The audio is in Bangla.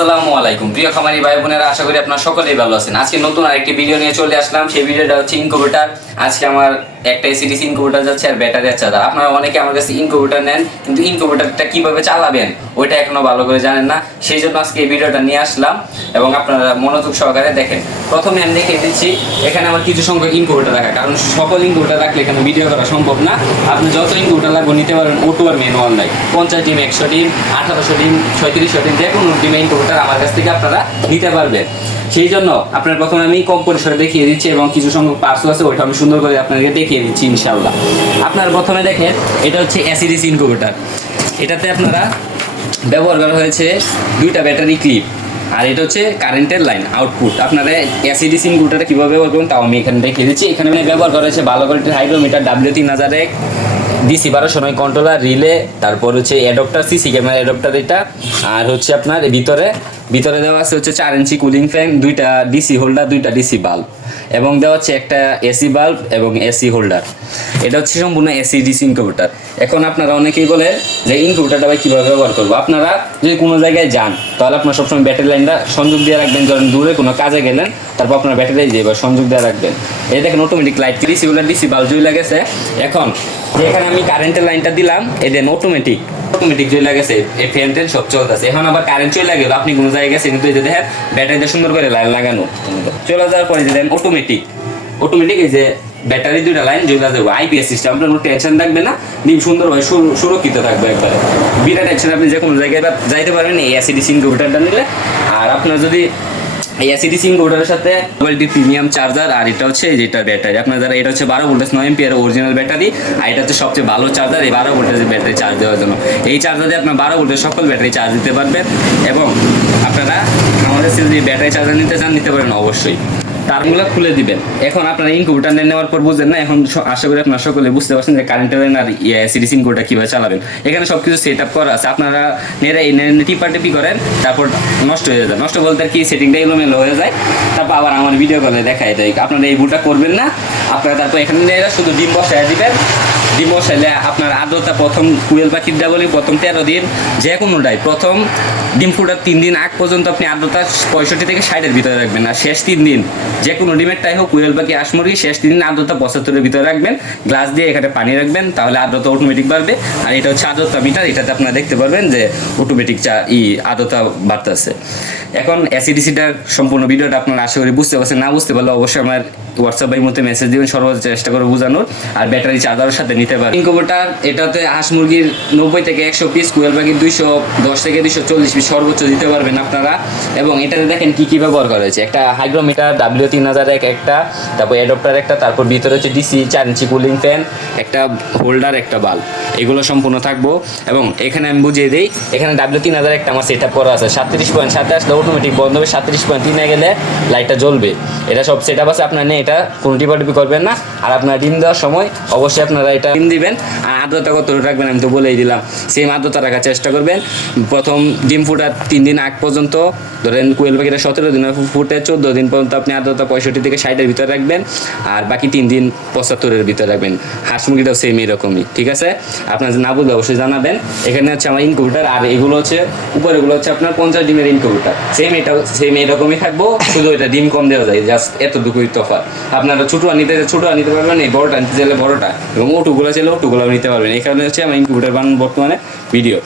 আসসালামু আলাইকুম প্রিয় খামারি ভাই বোনেরা, আশা করি আপনারা সকলেই ভালো আছেন। আজকে নতুন আরেকটি ভিডিও নিয়ে চলে আসলাম। সেই ভিডিওটা হচ্ছে ইনকিউবেটর। আজকে আমার একটা এসিডিসি ইনকিউবেটর যাচ্ছে আর ব্যাটারি চার্জার। আপনারা অনেকে আমার কাছে ইনকিউবেটর নেন, কিন্তু ইনকিউবেটরটা কিভাবে চালাবেন ওইটা এখনো ভালো করে জানেন না। সেই জন্য আজকে এই ভিডিওটা নিয়ে আসলাম এবং আপনারা মনোযোগ সহকারে দেখেন। প্রথমে আমি দেখিয়ে দিচ্ছি এখানে আমার কিছু সংখ্যক ইনকিউবেটর রাখা, কারণ সকল ইনকিউবেটর রাখলে এখানে ভিডিও করা সম্ভব না। আপনি যত ইনকিউবেটর লাগবে নিতে পারবেন অটো আর ম্যানুয়াল নাই। 50 ডিম, 100 ডিম, 1800 ডিম, 3600 ডিম, যে কোনো ডিম ইনকিউবেটর আমার কাছ থেকে আপনারা নিতে পারবেন। সেই জন্য আপনার প্রথমে আমি কম পরিসরে দেখিয়ে দিচ্ছি এবং কিছু সংখ্যক পার্টস আছে ওইটা আমি সুন্দর করে আপনাদেরকে দেখিয়ে দিচ্ছি ইনশাআল্লাহ। আপনার প্রথমে দেখেন এটা হচ্ছে এসিডিসি ইনকিউবেটর। এটাতে আপনারা ব্যবহার করা হয়েছে দুইটা ব্যাটারি ক্লিপ, আর এটা হচ্ছে কারেন্টের লাইন আউটপুট। আপনারা এসিডিসি ইনকিউবেটরটা কীভাবে ব্যবহার করুন তাও আমি এখানে দেখিয়ে দিচ্ছি। এখানে ব্যবহার করা হয়েছে ভালো কোয়ালিটির hydrometer W3001, DC 1209 controller, relay, তারপর হচ্ছে অ্যাডপ্টার, সিসি ক্যামেরা অ্যাডপ্টার এটা, আর হচ্ছে আপনার ভিতরে দেওয়া আছে হচ্ছে 4 ইঞ্চি কুলিং ফ্যান, দুইটা ডিসি হোল্ডার, দুইটা ডিসি বাল্ব, এবং দেওয়া হচ্ছে একটা এসি বাল্ব এবং এসি হোল্ডার। এটা হচ্ছে সম্পূর্ণ এসিডিসি ইনকিউবেটর। এখন আপনারা অনেকেই বলে যে ইনকিউবেটরটা ভাই কীভাবে ব্যবহার করবো। আপনারা যদি কোনো জায়গায় যান তাহলে আপনার সবসময় ব্যাটারি লাইনটা সংযোগ দিয়ে রাখবেন। যখন দূরে কোনো কাজে গেলেন তারপর আপনার ব্যাটারি যেভাবে সংযোগ দিয়ে রাখবেন। এই দেখেন automatic light, DC holder, DC bulb জ্বলে গেছে। এখন যেখানে আমি কারেন্টের লাইনটা দিলাম এই দেন অটোমেটিক জ্বলে গেছে, এই ফ্যান টেন সব চলতেছে। এখন আবার কারেন্ট চলে গেল, আপনি কোনো জায়গায় গেছেন কিন্তু এই যে দেখেন ব্যাটারিটা সুন্দর করে লাইন লাগানো চলে যাওয়ার পরে যে দেন অটোমেটিক এই যে ব্যাটারি দুইটা লাইন জ্বলে যাবে। আইপিএস সিস্টেম, আপনার কোনো টেনশন থাকবে না, ডিম সুন্দরভাবে সুরক্ষিত থাকবে একবারে বিনা টেনশন। আপনি যে কোনো জায়গায় যাইতে পারবেন এই এসিডিসি ইনকিউবেটরটা নিলে। আর আপনার যদি এই এসিডিসি ইনকিউবেটরের সাথে মোবাইলটি প্রিমিয়াম চার্জার, আর এটা হচ্ছে যেটা ব্যাটারি আপনার যারা এটা হচ্ছে 12 ভোল্টেজ 9 এম্পিয়ার অরিজিনাল ব্যাটারি, আর এটা হচ্ছে সবচেয়ে ভালো চার্জার এই 12 ভোল্টেজের ব্যাটারি চার্জ দেওয়ার জন্য। এই চার্জার দিয়ে আপনার 12 ভোল্টেজ সকল ব্যাটারি চার্জ দিতে পারবেন। এবং আপনারা আমাদের যদি ব্যাটারি চার্জার নিতে চান নিতে পারেন অবশ্যই। তারগুলো খুলে দিবেন। এখন আপনারা ইনকিউবেটর নেওয়ার পর বুঝলেন না, এখন আশা করি আপনারা সকলে বুঝতে পারছেন যে কারেন্টের লাইন আর এসিডিসি ইনকিউবেটর কীভাবে চালাবেন। এখানে সব কিছু সেট আপ করা আছে। আপনারা টিপি করেন, তারপর নষ্ট হয়ে যায়। নষ্ট বলতে আর কি, সেটিংটা এলোমেলো হয়ে যায়, তারপর আবার আমার ভিডিও কলে দেখায় দেয়। আপনারা এই ভুলটা করবেন না। আপনারা তারপর এখানে শুধু ডিম বসায় দিবেন। ডিম বসাইলে আপনার আর্দ্রতা প্রথম কুয়েল পাখিটা বলি প্রথম 13 দিন যে কোনোটাই প্রথম ডিম ফুটার 3 দিন আগ পর্যন্ত আপনি আর্দ্রতা 65 থেকে 60-এর ভিতরে রাখবেন। আর শেষ 3 দিন যে কোনো ডিমেরটাই হোক, কুয়েল পাখি, হাঁস মুরগি, শেষ 3 দিন আর্দ্রতা 75-এর ভিতরে রাখবেন। গ্লাস দিয়ে এখানে পানি রাখবেন, তাহলে আর্দ্রতা অটোমেটিক বাড়বে। আর এটা হচ্ছে আর্দ্রতা মিটার, এটাতে আপনারা দেখতে পারবেন যে অটোমেটিক আর্দ্রতা বাড়তেছে। এখন এসিডিসিটার সম্পূর্ণ ভিডিওটা আপনারা আশা করি বুঝতে পারছেন। না বুঝতে পারলে অবশ্যই আমার হোয়াটসঅ্যাপ এর মধ্যে মেসেজ দিবেন, সর্বোচ্চ চেষ্টা করে বোঝানোর। আর ব্যাটারি চার্জারের সাথে নিতে পারেন। ইনকিউবেটর এটাতে হাঁস মুরগির 90 থেকে 100 পিস, কুয়েল পাখির 210 থেকে 240 পিস সর্বোচ্চ দিতে পারবেন আপনারা। এবং এটাতে দেখেন কি ব্যবহার করা হয়েছে। একটা হাইড্রোমিটার W3001 একটা, তারপর অ্যাডপ্টার একটা, তারপর ভিতরে হচ্ছে ডিসি 4 ইঞ্চি কুলিং ফ্যান, একটা হোল্ডার, একটা বাল্ব, এগুলো সম্পূর্ণ থাকবো। এবং এখানে আমি বুঝিয়ে দিই, এখানে W3001 একটা আমার সেট আপ করা আছে। 37.7 আসলে অটোমেটিক বন্ধ হবে, 37.3 গেলে লাইটটা জ্বলবে। এটা সব সেট আপ আছে। আপনার নিয়ে এটা কোনো টিপাটিপি করবেন না। আর আপনার ডিম দেওয়ার সময় অবশ্যই আপনারা এটা ডিম দিবেন। আর আর্দ্রতা কত রাখবেন আমি তো বলেই দিলাম, সেম আর্দ্রতা রাখার চেষ্টা করবেন। প্রথম ডিম ফুটার 3 দিন আগ পর্যন্ত, ধরেন কুয়েল পাখিটা 17 দিন ফুটে 14 দিন পর্যন্ত আপনি আর্দ্রতা 65 থেকে 60-এর ভিতরে রাখবেন। আর বাকি 3 দিন 75-এর ভিতরে রাখবেন। হাঁস মুরগিটাও সেম এরকমই, ঠিক আছে? আপনার না বুঝলে অবশ্যই জানাবেন। এখানে হচ্ছে আমার ইনকিউবেটর, আর এগুলো হচ্ছে উপরেগুলো হচ্ছে আপনার 50 ডিমের ইনকিউবেটর। সেম এরকমই থাকবো, শুধু এটা ডিম কম দেওয়া যায়, জাস্ট এতটুকুই তফাৎ। আপনারা ছোটো নিতে পারবেন, এই বড়টা নিতে চাইলে বড়টা, এবং ওটুগুলো চাইলে ওটুগুলো নিতে পারবেন। এখানে হচ্ছে আমার ইনকিউবেটর বানানো বর্তমানে ভিডিও।